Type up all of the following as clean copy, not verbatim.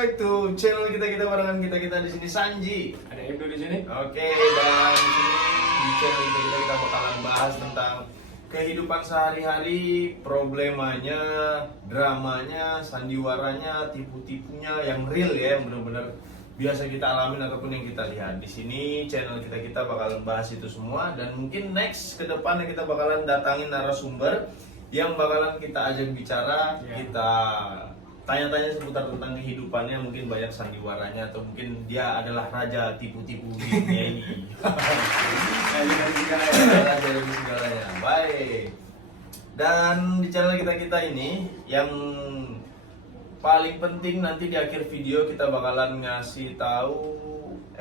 back to channel kita barengan kita di sini Sanji. Ada Edo di sini. Oke, dan di sini di channel kita bakalan bahas tentang kehidupan sehari-hari, problemanya, dramanya, sandiwaranya, tipu-tipunya yang real ya, yang benar-benar biasa kita alamin ataupun yang kita lihat. Di sini channel kita bakalan bahas itu semua, dan mungkin next ke depannya kita bakalan datangin narasumber yang bakalan kita ajak bicara, kita tanya-tanya seputar tentang kehidupannya, mungkin banyak sandiwaranya atau mungkin dia adalah raja tipu-tipu di dunia ini. Raja dari segalanya. Baik. Dan di channel kita ini yang paling penting, nanti di akhir video kita bakalan ngasih tahu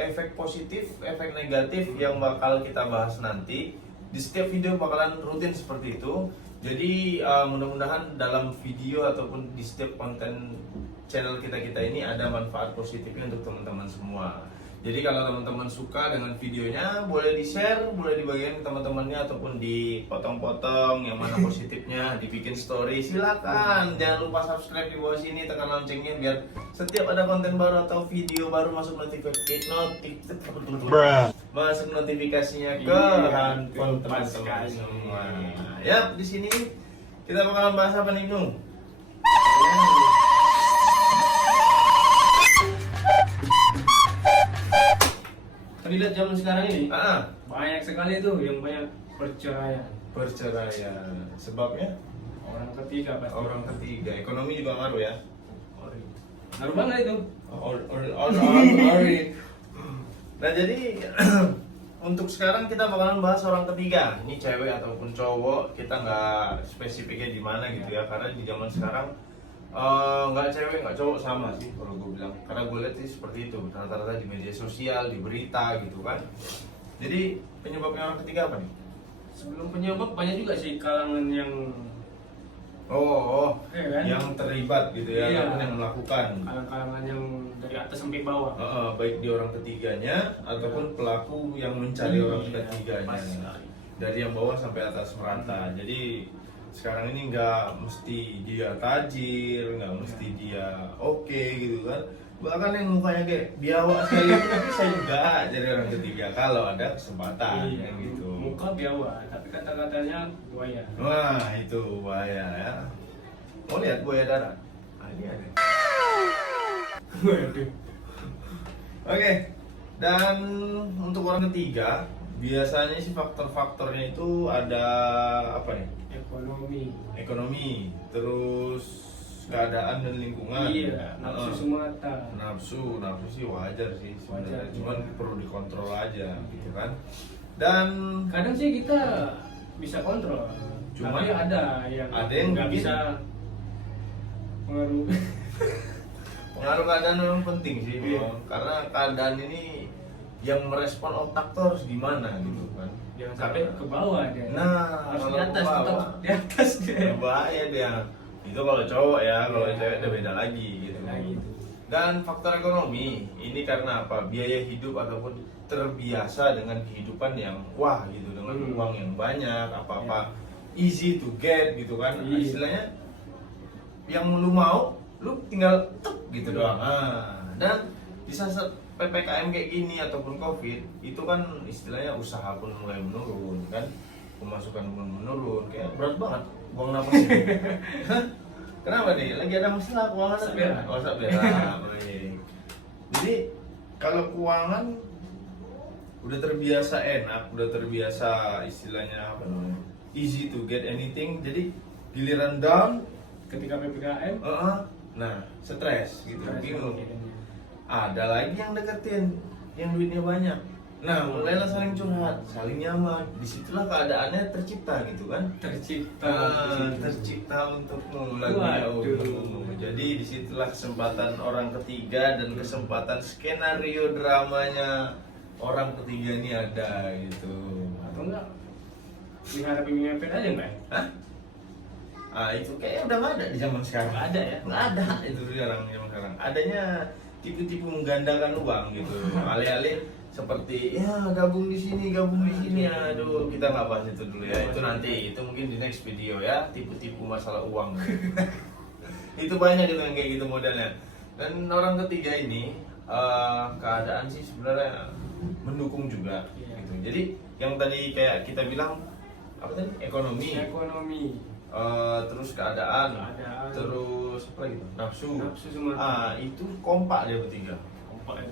efek positif, efek negatif yang bakal kita bahas nanti. Di setiap video bakalan rutin seperti itu. Jadi mudah-mudahan dalam video ataupun di setiap konten channel kita ini ada manfaat positifnya untuk teman-teman semua. Jadi kalau teman-teman suka dengan videonya, boleh di-share, boleh dibagikan ke teman-temannya ataupun dipotong-potong yang mana positifnya, dibikin story, silakan. Jangan lupa subscribe di bawah sini, tekan loncengnya biar setiap ada konten baru atau video baru masuk notifikasinya ke handphone teman-teman semua. Ya, di sini kita bakalan bahas apa nih, Nung? Lihat zaman sekarang ini, Banyak sekali tuh yang banyak perceraian. Sebabnya Orang ketiga pasti. orang ketiga, ekonomi juga ngaruh ya. Ngaruh banget itu. Nah, jadi untuk sekarang kita bakalan bahas orang ketiga. Ini cewek ataupun cowok, kita nggak spesifiknya di mana gitu ya, karena di zaman sekarang nggak cewek nggak cowok sama sih kalau gue bilang, karena gue lihat sih seperti itu rata-rata di media sosial, di berita gitu kan. Jadi penyebabnya orang ketiga apa nih? Sebelum penyebab banyak juga sih kalangan yang Kan? Yang terlibat gitu ya, Iya. ataupun yang melakukan. kalangan yang dari atas sampai bawah. Baik di orang ketiganya ataupun pelaku yang mencari orang ketiganya, pas sekali. dari yang bawah sampai atas merata. Jadi sekarang ini nggak mesti dia tajir, nggak mesti dia oke gitu kan. Bahkan yang mukanya kayak biawak sekali itu bisa juga jadi orang ketiga kalau ada kesempatan kan gitu. Muka biawak, tapi kata-katanya buaya. Wah, itu bahaya ya. Mau lihat buaya darat? Ini ada. Waduh. Oke. Dan untuk orang ketiga, biasanya sih faktor-faktornya itu ada apa nih? Ekonomi, terus keadaan dan lingkungan. Iya, nafsu semata. Nafsu sih wajar sih sebenarnya, Wajar, cuman iya. perlu dikontrol aja gitu kan. Dan Kadang sih kita bisa kontrol, Cuman tapi ada yang nggak bikin. bisa pengaruh. pengaruh keadaan memang penting sih, Bro. Karena keadaan ini yang merespon otak tuh harus gimana gitu kan. Jangan sampai ke bawah dia. Nah, harus kalau di atas, ke bawah, tetap di atas dia. bahaya dia. Itu kalau cowok ya, kalau Iya. cewek udah beda lagi gitu. Dan faktor ekonomi ini karena apa? Biaya hidup ataupun terbiasa dengan kehidupan yang wah gitu, dengan uang yang banyak, apa-apa easy to get gitu kan. Iya. Istilahnya yang lu mau, lu tinggal tek gitu doang. Dan di saat PPKM kayak gini ataupun Covid, itu kan istilahnya usaha pun mulai menurun kan, pemasukan pun menurun, kayak berat banget buang napas ini. Hah? Kenapa nih? Lagi ada masalah keuangan atau Sabera. gimana? Oh, sabera. Baik. Jadi kalau keuangan udah terbiasa enak, udah terbiasa istilahnya apa namanya, easy to get anything, jadi giliran down, Ketika PPKM, nah stres gitu, bingung. Akhirnya. Ada lagi yang deketin, yang duitnya banyak. Nah, mulailah saling curhat, saling nyaman. Disitulah keadaannya tercipta gitu kan. Tercipta untukmu lagunya. Waduh. Jadi disitulah kesempatan orang ketiga dan kesempatan skenario dramanya orang ketiga ini ada gitu. Atau enggak? Mengharapin ngepet aja enggak? Hah? Itu kayaknya udah nggak ada di zaman sekarang. Nggak ada ya? Nggak ada itu sekarang, zaman sekarang. Adanya tipu-tipu menggandakan uang gitu. Alih-alih seperti ya gabung di sini. Aduh, kita nggak bahas itu dulu ya. Itu nanti, itu mungkin di next video ya. Tipu-tipu masalah uang. Itu banyak itu yang kayak gitu modelnya. Dan orang ketiga ini keadaan sih sebenarnya mendukung juga Iya. gitu. Jadi yang tadi kayak kita bilang apa tadi, ekonomi, terus keadaan, terus apa lagi tuh? Nafsu. Semua. Itu kompak dia bertiga.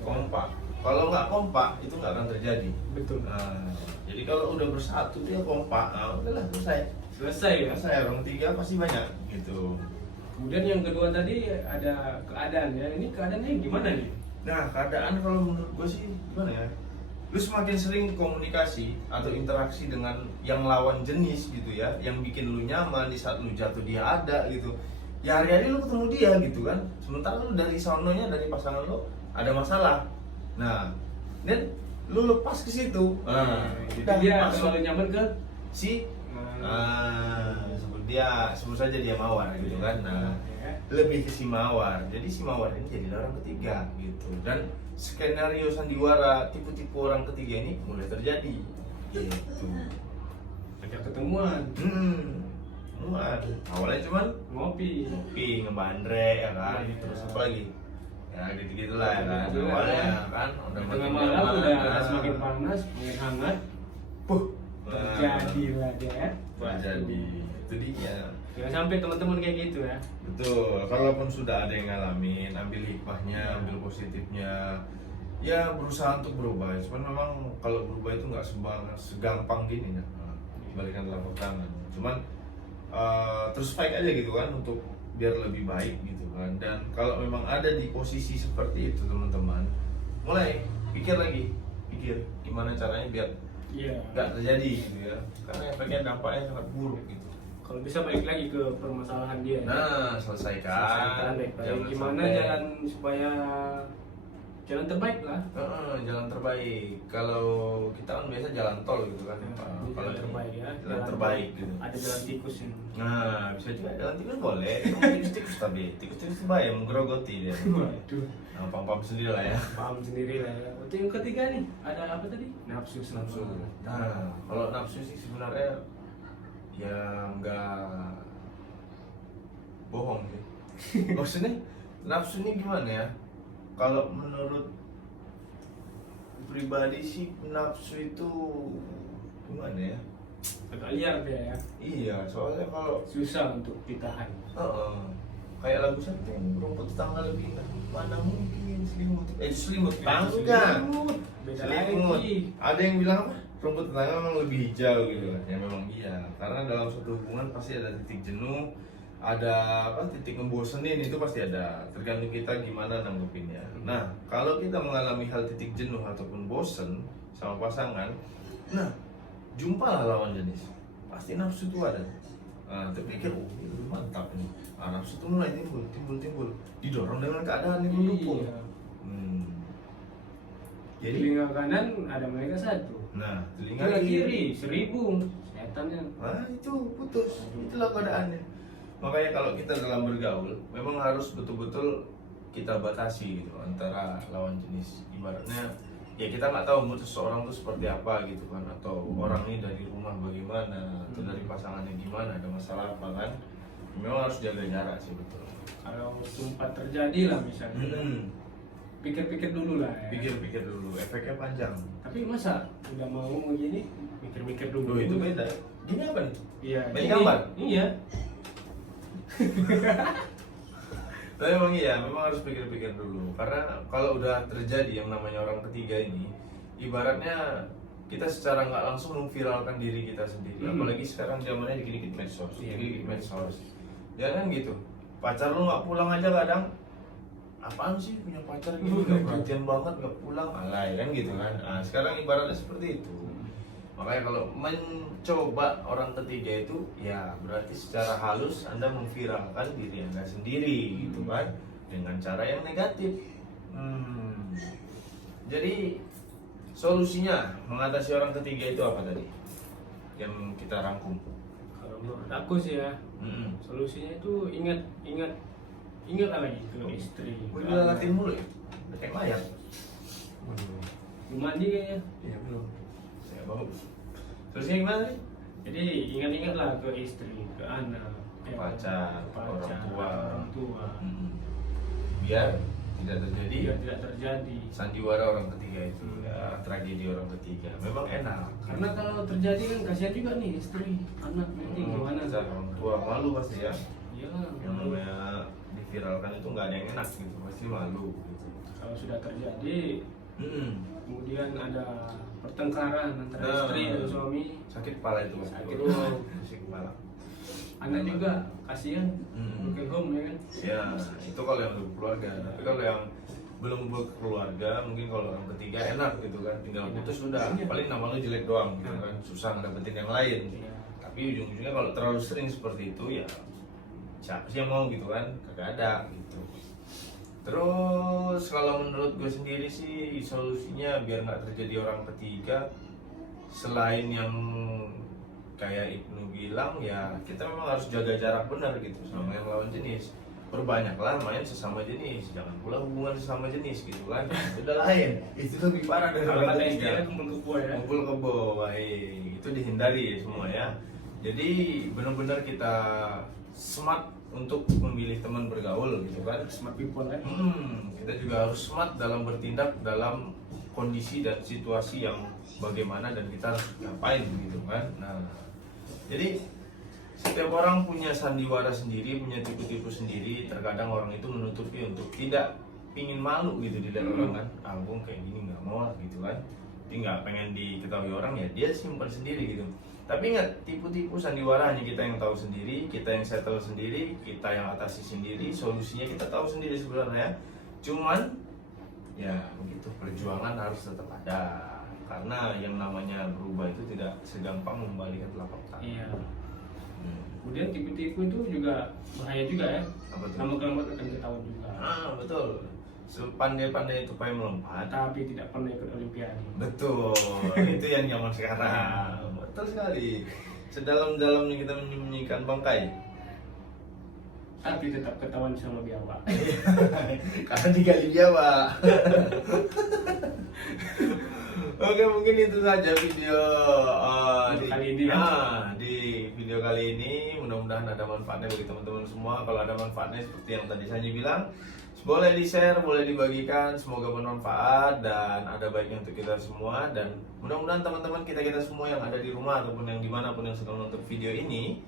Kompak. Kalau nggak kompak itu nggak akan terjadi. Betul. Jadi kalau udah bersatu dia kompak, udahlah selesai. Selesai ya. Selesai, orang tiga pasti banyak gitu. Kemudian yang kedua tadi ada keadaan ya. Ini keadaannya gimana nih? Nah, keadaan kalau menurut gue sih gimana ya? Lu semakin sering komunikasi atau interaksi dengan yang lawan jenis gitu ya, yang bikin lu nyaman, di saat lu jatuh dia ada gitu. Ya hari-hari lu ketemu dia gitu kan. Sementara lu dari sononya, dari pasangan lu ada masalah. Nah, dan lu lepas ke situ. Jadi dia selalu nyaman ke si sebut saja dia Mawar gitu kan. Nah, lebih ke si Mawar. Jadi si Mawar ini jadi orang ketiga gitu. Dan skenario sandiwara tipe-tipe orang ketiga ini mulai terjadi gitu. Ajak ketemuan. Ketemuan. Awalnya cuman Ngopi, ngebandre ya kan. Iya. Terus apa lagi? Ya gitu-gitu lah ya kan. Awalnya kan udah tengah makin malam nyaman. udah semakin panas, semakin hangat. Terjadilah dia. Terjadi. Itu dia. Jangan sampai teman-teman kayak gitu ya. Betul, kalaupun sudah ada yang ngalamin, ambil hikmahnya, ambil positifnya, ya berusaha untuk berubah. Cuman memang kalau berubah itu nggak segampang gini ya, balikan telapak tangan. Cuman terus fight aja gitu kan untuk biar lebih baik gitu kan. Dan kalau memang ada di posisi seperti itu teman-teman, mulai pikir gimana caranya biar nggak terjadi gitu ya. Karena efeknya dampaknya sangat buruk gitu. Kalau bisa balik lagi ke permasalahan dia. Nah, selesaikan. Baik. Gimana jalan supaya jalan terbaik lah. Jalan terbaik. Kalau kita kan biasa jalan tol gitu kan. Jalan terbaik ya. Jalan terbaik gitu. Ada jalan tikus ini. Nah, bisa juga jalan tikus boleh. Tikus tapi tikus bahaya menggerogoti dia. Waduh. Nah, paham sendiri lah ya. Paham sendiri lah ya. Untuk yang ketiga nih, ada apa tadi? Nafsu. Nah, kalau nafsu sih sebenarnya ya nggak bohong sih. Maksudnya nafsu ini gimana ya? Kalau menurut pribadi sih nafsu itu gimana ya? Agak liar dia ya. Iya, soalnya kalau Susah untuk ditahan. kayak lagu Setting, rumput tetangga lebih indah. Mana mungkin selimut? Selimut tangga. Beda Selimut. lagi. Ada yang bilang apa? Rumput tetangga memang lebih hijau gitu kan. Ya memang iya. Karena dalam suatu hubungan pasti ada titik jenuh, ada titik ngebosenin, itu pasti ada. Tergantung kita gimana nanggepinnya. Nah, kalau kita mengalami hal titik jenuh ataupun bosen sama pasangan, nah jumpalah lawan jenis. Pasti nafsu itu ada. Terpikir, ini mantap nih. Nafsu itu mulai timbul, didorong dengan keadaan yang mendukung. Iya. Jadi Telinga kanan ada mereka satu. nah, Telinga kiri 1000. Setannya. itu putus. Itulah keadaannya. Makanya kalau kita dalam bergaul, memang harus betul-betul kita batasi gitu antara lawan jenis. Ibaratnya ya kita nggak tahu mood seseorang tuh seperti apa gitu kan, atau orang ini dari rumah bagaimana, atau dari pasangannya gimana, ada masalah apa kan. Memang harus jaga jarak sih, betul. Kalau sempat terjadi lah misalnya, pikir-pikir dulu lah ya. Pikir-pikir dulu, efeknya panjang. Tapi masa udah mau begini, mikir-mikir dulu. Loh, itu beda. Gini apa nih? Iya. Banyak ini- gambar? Iya. Tapi memang iya, memang harus pikir-pikir dulu. Karena kalau udah terjadi yang namanya orang ketiga ini, ibaratnya kita secara nggak langsung memviralkan diri kita sendiri. Apalagi sekarang zamannya dikit-dikit medsos, dikit-dikit medsos. Jangan gitu. Pacar lu nggak pulang aja kadang, apaan sih punya pacar gitu, nggak perhatian banget, nggak pulang, alay kan gitu kan. Nah, sekarang ibaratnya seperti itu. Makanya kalau mencoba orang ketiga itu, ya berarti secara halus Anda memviralkan diri Anda sendiri gitu kan, dengan cara yang negatif. Jadi solusinya mengatasi orang ketiga itu apa tadi yang kita rangkum? Kalau menurut aku sih ya, solusinya itu ingat lagi ke istri. Udah latih mulu ya? Udah kayak mayat? Belum mandi kayaknya. Iya belum. Saya bagus. Solusinya gimana nih? Jadi ingat-ingatlah ke istri, ke anak, Ke pacar, ke orang tua. orang tua. Biar tidak terjadi. biar tidak terjadi. Sandiwara orang ketiga itu ya, tragedi orang ketiga. Memang enak. Karena kalau terjadi kan kasihan juga nih istri, anak nanti gimana? Orang tua malu pasti ya. Iya. Yang namanya diviralkan itu nggak ada yang enak gitu, pasti malu. Gitu. Kalau sudah terjadi, Mm-mm. kemudian ada pertengkaran antara istri dan suami, Sakit kepala itu. Sakit. Sakit kepala. anak juga kasihan, broken home ya kan? Ya, itu kalau yang udah berkeluarga. Tapi kalau yang belum berkeluarga, mungkin kalau orang ketiga enak gitu kan, tinggal putus sudah. Paling nama lu jelek doang gitu kan, susah ngedapetin yang lain. Iya. Tapi ujung-ujungnya kalau terlalu sering seperti itu ya siapa sih yang mau gitu kan, kagak ada gitu. Terus kalau menurut gue sendiri sih solusinya biar nggak terjadi orang ketiga, selain yang kayak Ibnu bilang ya kita memang harus jaga jarak benar gitu sama yang lawan jenis. Perbanyaklah main sesama jenis, jangan pula hubungan sesama jenis gitu kan. Udah lain, itu lebih parah dari Kalau orang kata ketiga. istilah kumpul kebo ya. Kumpul kebo, baik. Itu dihindari semua ya. Jadi benar-benar kita smart untuk memilih teman bergaul gitu kan. Smart people kan? Kita juga harus smart dalam bertindak dalam kondisi dan situasi yang bagaimana dan kita harus ngapain gitu kan. Nah, jadi setiap orang punya sandiwara sendiri, punya tipu-tipu sendiri. Terkadang orang itu menutupi untuk tidak pingin malu gitu dilihat orang kan. Ah, gue kayak gini nggak mau lah gitu kan. Dia nggak pengen diketahui orang ya dia simpan sendiri gitu. Tapi ingat, tipu-tipu sandiwara hanya kita yang tahu sendiri, kita yang settle sendiri, kita yang atasi sendiri, solusinya kita tahu sendiri sebenarnya. Cuman ya begitu, perjuangan harus tetap ada. Karena yang namanya berubah itu tidak segampang membalikan telapak tangan. Iya. Kemudian tipu-tipu itu juga bahaya juga ya. Apa tuh? Lama-kelamaan akan ketahuan juga. Ah, betul. Sepandai-pandai tupai melompat. Tapi tidak pernah ikut olimpiade. Betul. Itu yang zaman sekarang. Betul sekali. Sedalam-dalamnya kita menyembunyikan bangkai. Tapi tetap ketahuan sama biawak. Karena digali dia, Pak. Oke, mungkin itu saja video Kali ini ya. di video kali ini. Mudah-mudahan ada manfaatnya bagi teman-teman semua. Kalau ada manfaatnya seperti yang tadi saya bilang, boleh di-share, boleh dibagikan. Semoga bermanfaat dan ada baiknya untuk kita semua. Dan mudah-mudahan teman-teman kita semua yang ada di rumah ataupun yang dimanapun yang sedang nonton video ini,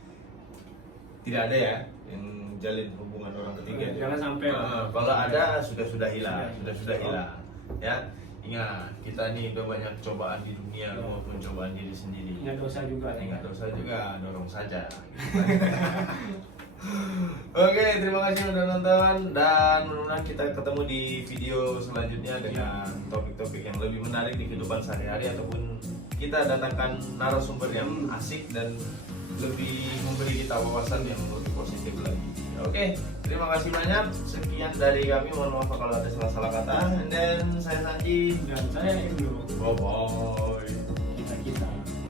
tidak ada ya yang jalin hubungan orang ketiga. Jangan sampai. Kalau ada sudah hilang, sudah hilang. Ya, ingat kita nih udah banyak cobaan di dunia maupun cobaan diri sendiri. Ingat dosa juga. Ingat dosa juga, dorong saja. Oke, terima kasih sudah nonton dan mudah-mudahan kita ketemu di video selanjutnya dengan topik-topik yang lebih menarik di kehidupan sehari-hari ataupun kita datangkan narasumber yang asik dan lebih memberi kita wawasan yang lebih positif lagi. Oke, terima kasih banyak. Sekian dari kami. Mohon maaf kalau ada salah-salah kata. And then saya Sanji Dan saya Ibnu. Bye bye. Kita.